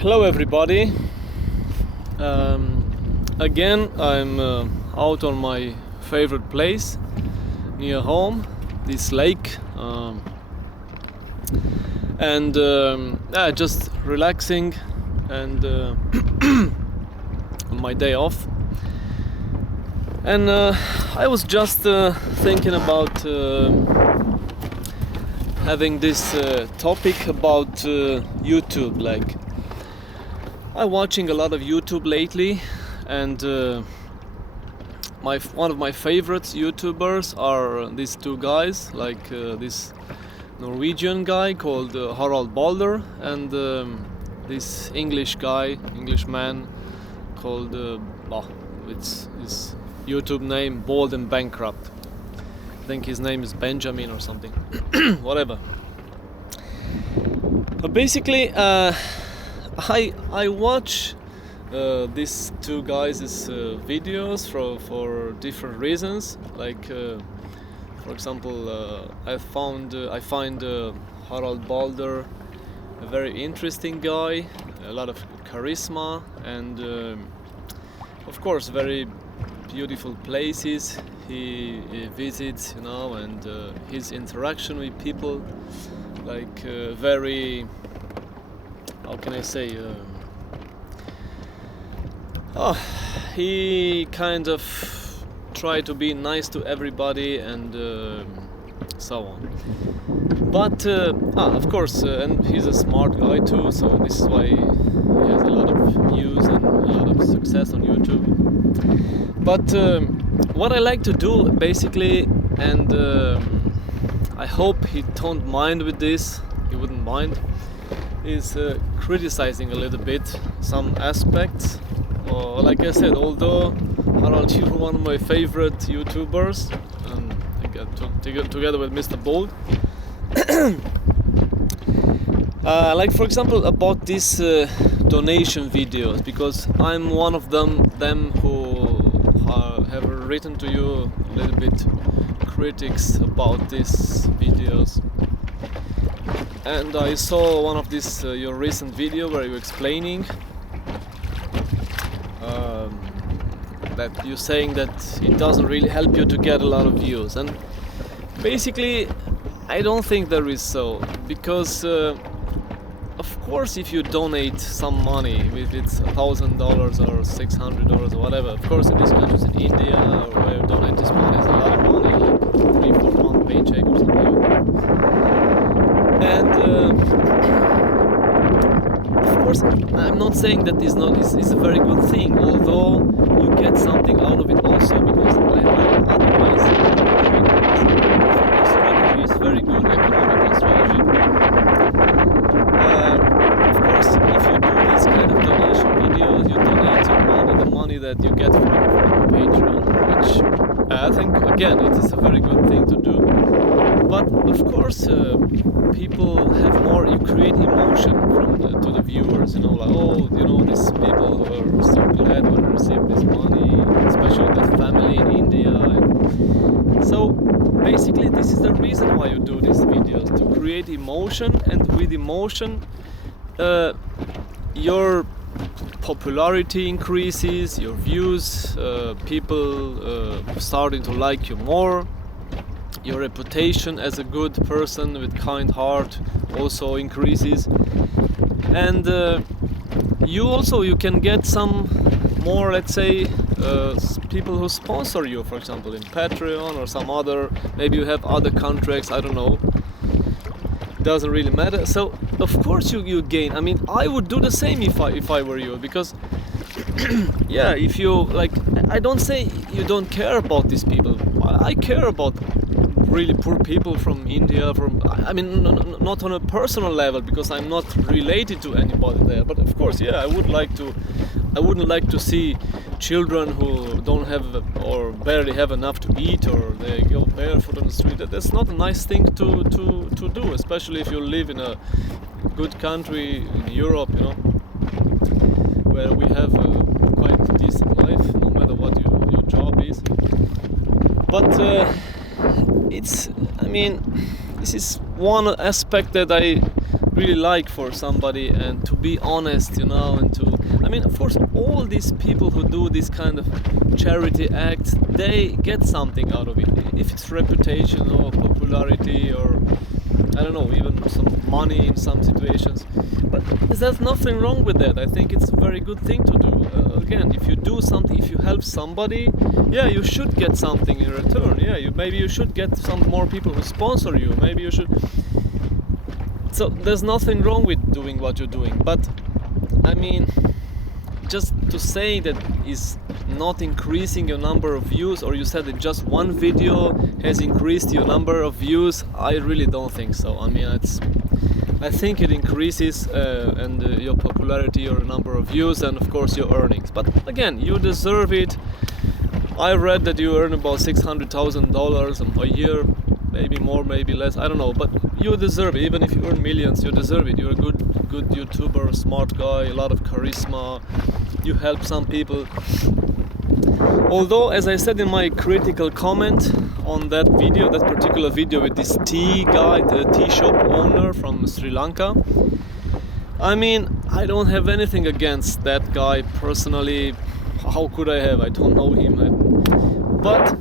Hello everybody. Again, I'm out on my favorite place near home, this lake, and just relaxing and on my day off. And I was just thinking about having this topic about YouTube. Like, I'm watching a lot of YouTube lately, and one of my favorite YouTubers are these two guys, like this Norwegian guy called Harald Baldr, and this Englishman called it's his YouTube name, Bald and Bankrupt. I think his name is Benjamin or something. Whatever. But basically, I watch these two guys' videos for different reasons. Like, for example, I find Harald Baldr a very interesting guy, a lot of charisma, and of course very beautiful places he visits, and his interaction with people, like very, how can I say, he kind of try to be nice to everybody and so on. But of course, and he's a smart guy too, so this is why he has a lot of views and a lot of success on YouTube. But what I like to do basically, and I hope he don't mind with this, he wouldn't mind, is criticizing a little bit some aspects. Like I said, although Harald, you're one of my favorite YouTubers, together with Mr. Bald. Like, for example, about these donation videos, because I'm one of them who have written to you a little bit critics about these videos. And I saw one of these your recent video where you're explaining that you're saying that it doesn't really help you to get a lot of views, and basically I don't think there is so, because of course if you donate some money, if it's $1,000 or $600 or whatever, of course in these countries, in India or where you donate this money, is a lot of money, like 3-4 month paycheck or something. And of course, I'm not saying that this is a very good thing, although you get something out of it also, because otherwise the strategy is very good, economical strategy. Of course, if you do this kind of donation videos, you donate your money, the money that you get from Patreon, which I think, again, it is a very good thing to do. But of course, people have more. You create emotion to the viewers. Like, these people were so glad when they received this money, especially that family in India. And so basically, this is the reason why you do these videos, to create emotion, and with emotion, your popularity increases, your views, people starting to like you more. Your reputation as a good person with kind heart also increases, and you can get some more, let's say, people who sponsor you, for example in Patreon or some other, maybe you have other contracts, I don't know, doesn't really matter. So of course you gain. I mean, I would do the same if I were you, because yeah, if you, like, I don't say you don't care about these people. I care about really poor people from India, I mean, not on a personal level, because I'm not related to anybody there, but of course, yeah, I wouldn't like to see children who don't have or barely have enough to eat, or they go barefoot on the street. That's not a nice thing to do, especially if you live in a good country in Europe, where we have a quite decent life, no matter what your job is. But this is one aspect that I really like for somebody, and to be honest, and I mean, of course, all these people who do this kind of charity acts, they get something out of it. If it's reputation or popularity, or I don't know, even some money in some situations. But there's nothing wrong with that. I think it's a very good thing to do. Again, if you do something, if you help somebody, yeah, you should get something in return. Yeah, maybe you should get some more people who sponsor you. Maybe you should. So there's nothing wrong with doing what you're doing. But I mean, just to say that is not increasing your number of views, or you said that just one video has increased your number of views, I really don't think so. I mean, I think it increases and your popularity, your number of views, and of course your earnings. But again, you deserve it. I read that you earn about $600,000 a year, maybe more, maybe less, I don't know, but you deserve it. Even if you earn millions, you deserve it. You're a good YouTuber, smart guy, a lot of charisma, you help some people. Although, as I said in my critical comment on that video, that particular video with this tea guy, the tea shop owner from Sri Lanka, I mean, I don't have anything against that guy personally. How could I have? I don't know him. But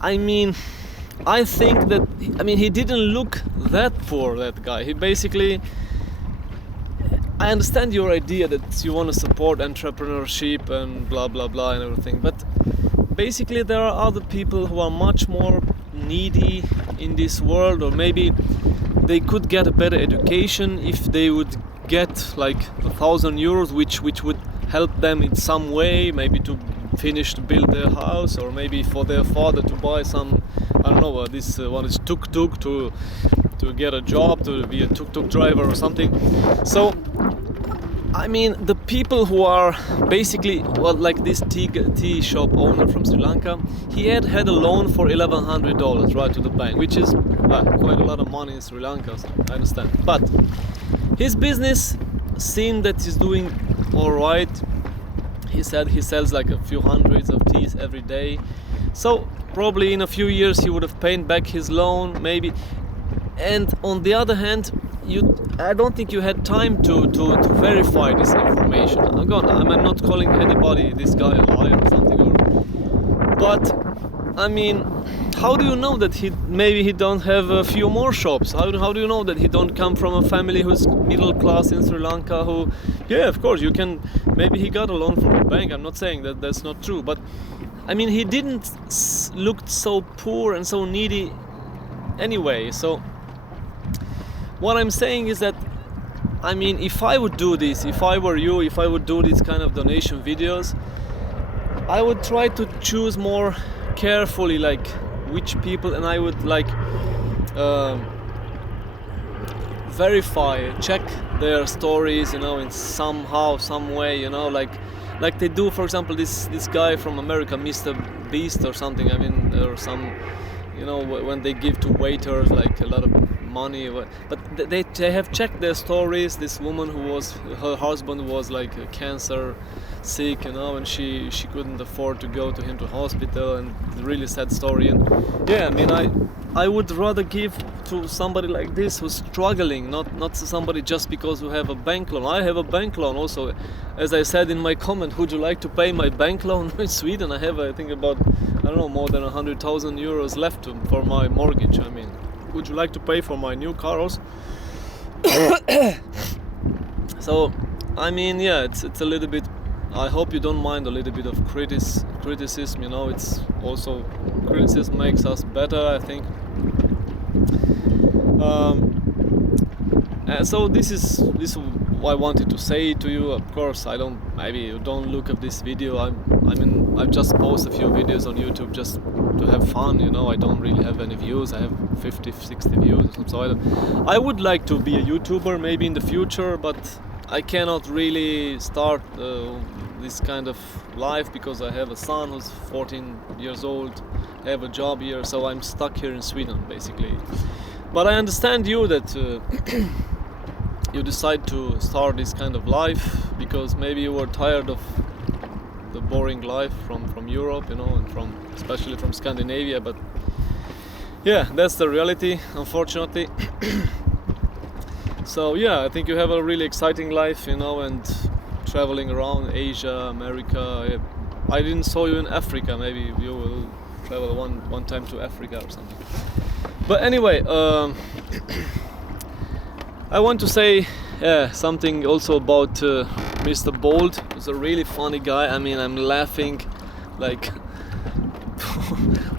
I mean, I think that, I mean, he didn't look that poor, that guy. He basically, I understand your idea that you want to support entrepreneurship and blah blah blah and everything, but basically there are other people who are much more needy in this world, or maybe they could get a better education if they would get like €1,000, which would help them in some way, maybe to finish to build their house, or maybe for their father to buy some, I don't know, this one is tuk-tuk to get a job, to be a tuk-tuk driver or something. So I mean, the people who are basically, well, like this tea shop owner from Sri Lanka, he had a loan for $1,100, right, to the bank, which is quite a lot of money in Sri Lanka, so I understand. But his business seemed that he's doing all right. He said he sells like a few hundreds of teas every day, so probably in a few years he would have paid back his loan, maybe. And on the other hand, I don't think you had time to verify this information. I'm not calling anybody, this guy, a liar or something, but I mean, how do you know that maybe he don't have a few more shops? How do you know that he don't come from a family who's middle class in Sri Lanka, who, yeah, of course you can, maybe he got a loan from the bank. I'm not saying that that's not true, but I mean, he didn't look so poor and so needy anyway. So what I'm saying is that, I mean, if I would do this, if I were you, if I would do these kind of donation videos, I would try to choose more carefully, like which people, and I would like verify, check their stories, in somehow, some way, like they do, for example, this guy from America, Mr. Beast or something. I mean, or some, when they give to waiters like a lot of money, but they have checked their stories. This woman her husband was like cancer sick, and she couldn't afford to go to him to hospital, and really sad story. And yeah, I mean, I would rather give to somebody like this who's struggling, not to somebody just because you have a bank loan. I have a bank loan also. As I said in my comment, would you like to pay my bank loan? In Sweden I have, I think, about, I don't know, more than 100,000 euros left for my mortgage. I mean, would you like to pay for my new car also? So I mean, yeah, it's a little bit, I hope you don't mind a little bit of criticism. It's also, criticism makes us better, I think. So this is what I wanted to say to you. Of course, maybe you don't look at this video. I've just posted a few videos on YouTube just to have fun. I don't really have any views. I have 50, 60 views. So I would like to be a YouTuber maybe in the future, but I cannot really start this kind of life because I have a son who's 14 years old. I have a job here, so I'm stuck here in Sweden basically. But I understand you that you decide to start this kind of life because maybe you were tired of the boring life from Europe, and especially from Scandinavia. But yeah, that's the reality, unfortunately. So yeah, I think you have a really exciting life, you know, and traveling around Asia, America. I didn't saw you in Africa. Maybe you will travel one time to Africa or something. But anyway, I want to say something also about Mr. Bald. He's a really funny guy. I mean, I'm laughing like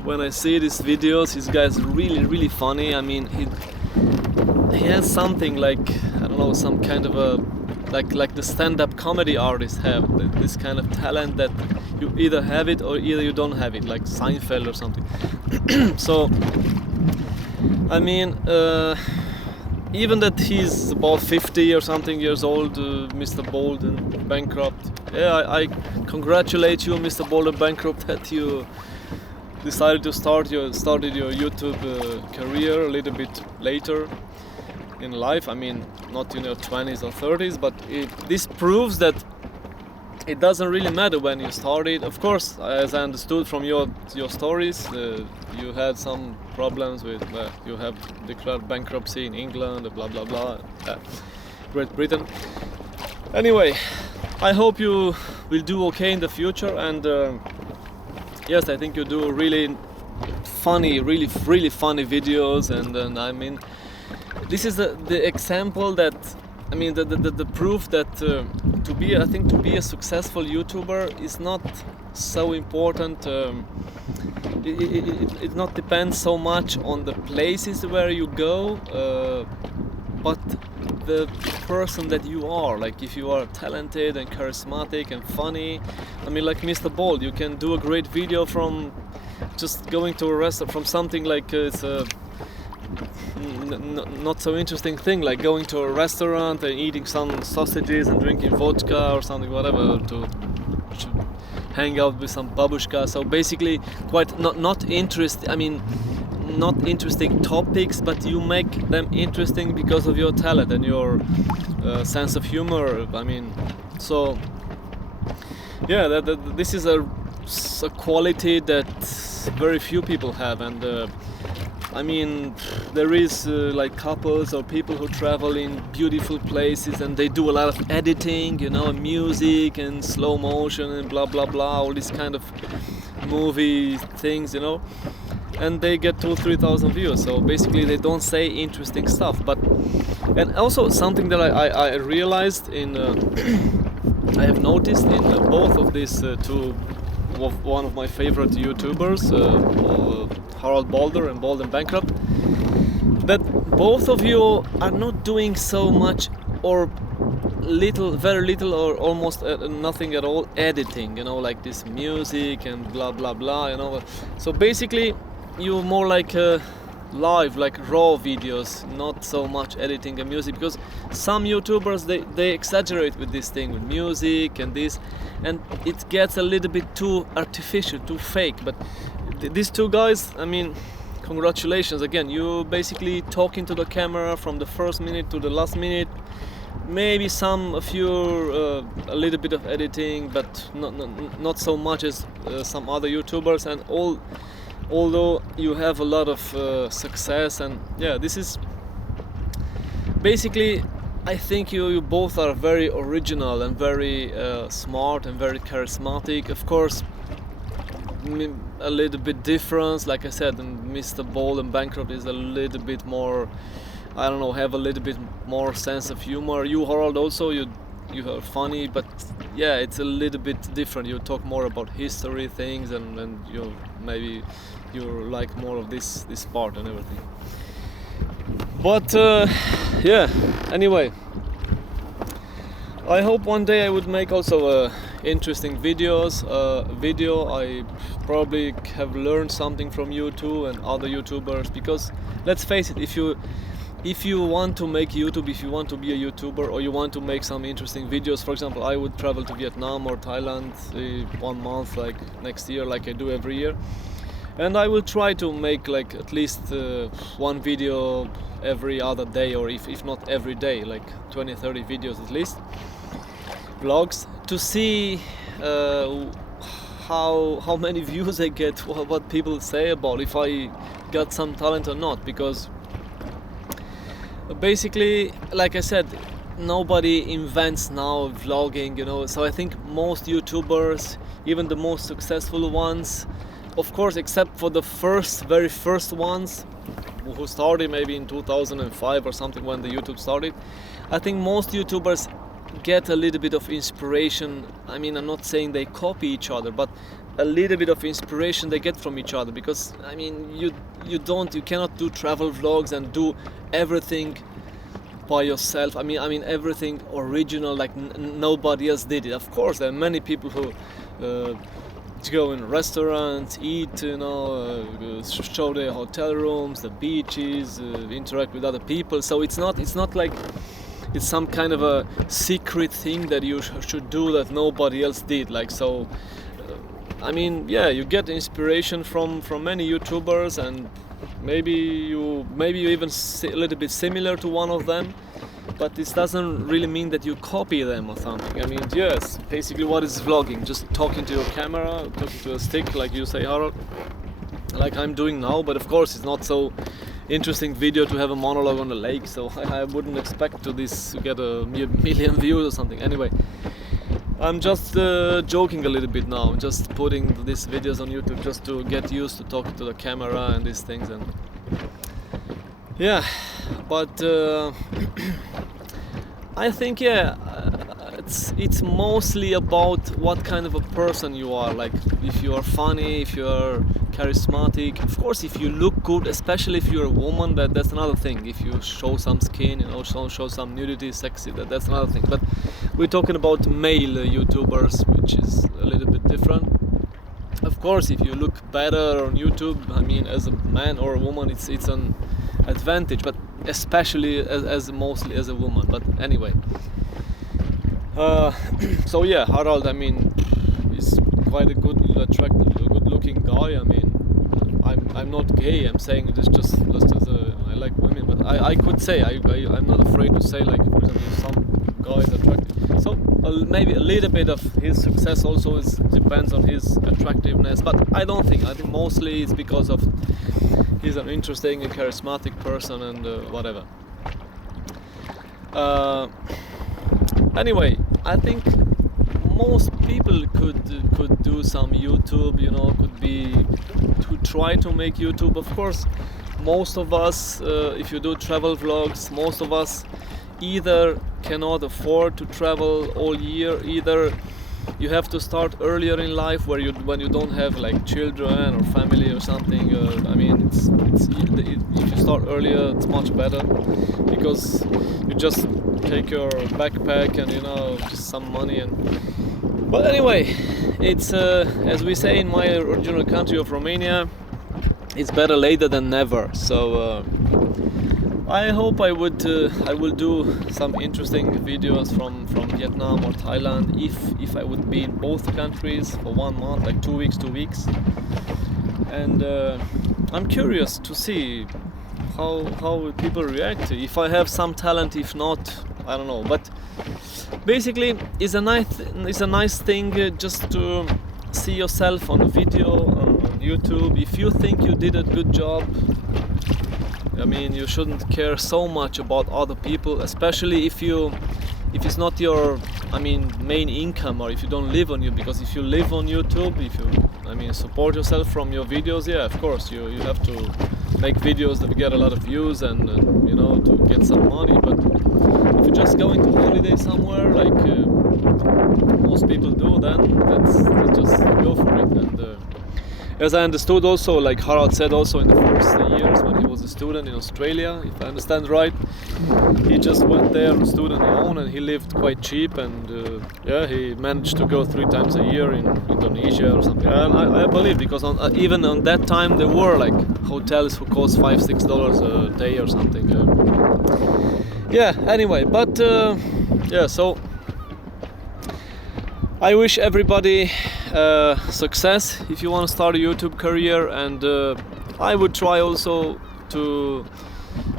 when I see these videos. This guy's really funny. I mean, he has something like, I don't know, some kind of a like the stand-up comedy artists have this kind of talent that you either have it or either you don't have it, like Seinfeld or something. So I mean, even that he's about 50 or something years old, Mr. Bald and Bankrupt. Yeah, I congratulate you, Mr. Bald and Bankrupt, that you decided to started your YouTube career a little bit later in life. I mean, not in your 20s or 30s, but this proves that it doesn't really matter when you started. Of course, as I understood from your stories, you had some problems with, you have declared bankruptcy in England, blah blah blah, Great Britain. Anyway, I hope you will do okay in the future, and yes, I think you do really funny, really funny videos, and I mean, this is the example that, I mean, the proof that to be a successful YouTuber is not so important. It not depends so much on the places where you go, but the person that you are. Like, if you are talented and charismatic and funny, I mean, like Mr. Bald, you can do a great video from just going to a restaurant, from something like it's a not so interesting thing, like going to a restaurant and eating some sausages and drinking vodka or something, whatever, to hang out with some babushka. So basically, quite not interesting topics, but you make them interesting because of your talent and your sense of humor. I mean, so yeah, this is a quality that very few people have, and I mean, there is like couples or people who travel in beautiful places and they do a lot of editing, you know, music and slow motion and blah blah blah, all these kind of movie things, you know, and they get 2,000-3,000 views. So basically they don't say interesting stuff. But, and also something that I realized in I have noticed in both of these two, one of my favorite YouTubers, Harald Baldr and Bald and Bankrupt, that both of you are not doing so much or very little or almost nothing at all editing, you know, like this music and blah blah blah, you know. So basically you're more like live, like raw videos, not so much editing and music, because some YouTubers they exaggerate with this thing, with music and this, and it gets a little bit too artificial, too fake. But these two guys, I mean, congratulations again. You basically talking to the camera from the first minute to the last minute. Maybe a little bit of editing, but not so much as some other YouTubers. And although you have a lot of success, and yeah, this is basically, I think you both are very original and very smart and very charismatic. Of course, a little bit different, like I said, and Mr. Bald and Bankrupt is a little bit more, I don't know, have a little bit more sense of humor. You, Harald, also you are funny, but yeah, it's a little bit different. You talk more about history things, and you maybe you like more of this part and everything. But yeah, anyway, I hope one day I would make also interesting videos. I probably have learned something from you too and other YouTubers, because let's face it, if you want to make YouTube, if you want to be a YouTuber, or you want to make some interesting videos, for example, I would travel to Vietnam or Thailand 1 month, like next year, like I do every year, and I will try to make like at least one video every other day, or if not every day, like 20-30 videos at least, vlogs, to see how many views I get, what people say about if I got some talent or not. Because Basically, like I said, nobody invents now vlogging, so I think most YouTubers, even the most successful ones, of course, except for the very first ones who started maybe in 2005 or something when the YouTube started, I think most YouTubers get a little bit of inspiration. I mean, I'm not saying they copy each other, but a little bit of inspiration they get from each other, because I mean, you cannot do travel vlogs and do everything by yourself. I mean everything original, like nobody else did it. Of course, there are many people who go in restaurants, eat, show their hotel rooms, the beaches, interact with other people. So it's not like it's some kind of a secret thing that you should do that nobody else did. Like, so I mean, yeah, you get inspiration from many YouTubers, and maybe you even a little bit similar to one of them, but this doesn't really mean that you copy them or something. I mean, yes, basically what is vlogging? Just talking to your camera, talking to a stick, like you say, Harald, like I'm doing now. But of course it's not so interesting video to have a monologue on the lake, so I wouldn't expect to get a million views or something. Anyway, I'm just joking a little bit now, just putting these videos on YouTube just to get used to talking to the camera and these things. And yeah, but I think, yeah, it's mostly about what kind of a person you are. Like, if you are funny, if you are charismatic. Of course, if you look good, especially if you're a woman, that's another thing. If you show some skin, show some nudity, sexy, that's another thing. But we're talking about male YouTubers, which is a little bit different. Of course, if you look better on YouTube, I mean, as a man or a woman, it's an advantage, but especially as mostly as a woman. But anyway, so yeah, Harald, I mean, is quite a good-looking guy. I mean, I'm not gay. I'm saying this just as I like women, but I could say I'm not afraid to say, like, for example, if some guy is attractive. So maybe a little bit of his success also depends on his attractiveness, but I think mostly it's because of he's an interesting and charismatic person and whatever. Anyway, I think most people could do some YouTube, to try to make YouTube. Of course, most of us, if you do travel vlogs, most of us either cannot afford to travel all year, either you have to start earlier in life when you don't have like children or family or something. I mean, if you start earlier, it's much better, because you just take your backpack and just some money. But anyway, it's as we say in my original country of Romania, it's better later than never. So I hope I will do some interesting videos from Vietnam or Thailand if I would be in both countries for 1 month, like 2 weeks. And I'm curious to see how people react, if I have some talent. If not, I don't know. But basically, it's a nice thing just to see yourself on a video on YouTube. If you think you did a good job, I mean, you shouldn't care so much about other people, especially if it's not your, main income, or if you don't live on YouTube. Because if you live on YouTube, if you, support yourself from your videos, yeah, of course, you have to make videos that get a lot of views and to get some money. But if you're just going to holiday somewhere, like most people do, then that's just go for it. And as I understood also, like Harald said also, in the first years when he was a student in Australia, if I understand right, he just went there on student loan and he lived quite cheap, and he managed to go 3 times a year in Indonesia or something. And I believe, because even on that time there were like hotels who cost $5-6 a day or something. Anyway, but so I wish everybody success if you want to start a YouTube career, and I would try also to,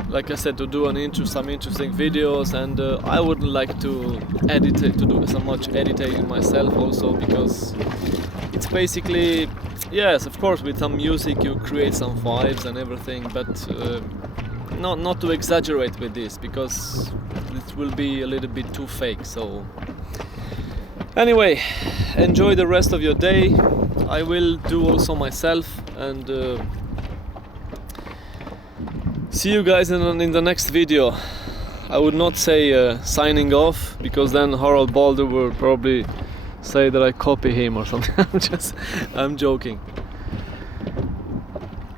like I said, to do some interesting videos, and I wouldn't like to do so much editing myself also, because it's basically, yes, of course, with some music you create some vibes and everything, but not to exaggerate with this, because it will be a little bit too fake. So anyway, enjoy the rest of your day. I will do also myself, and see you guys in the next video. I would not say signing off, because then Harald Baldr will probably say that I copy him or something. I'm joking.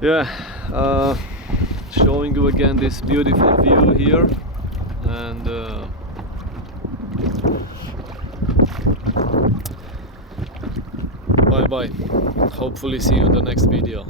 Yeah, showing you again this beautiful view here, and bye bye. Hopefully see you in the next video.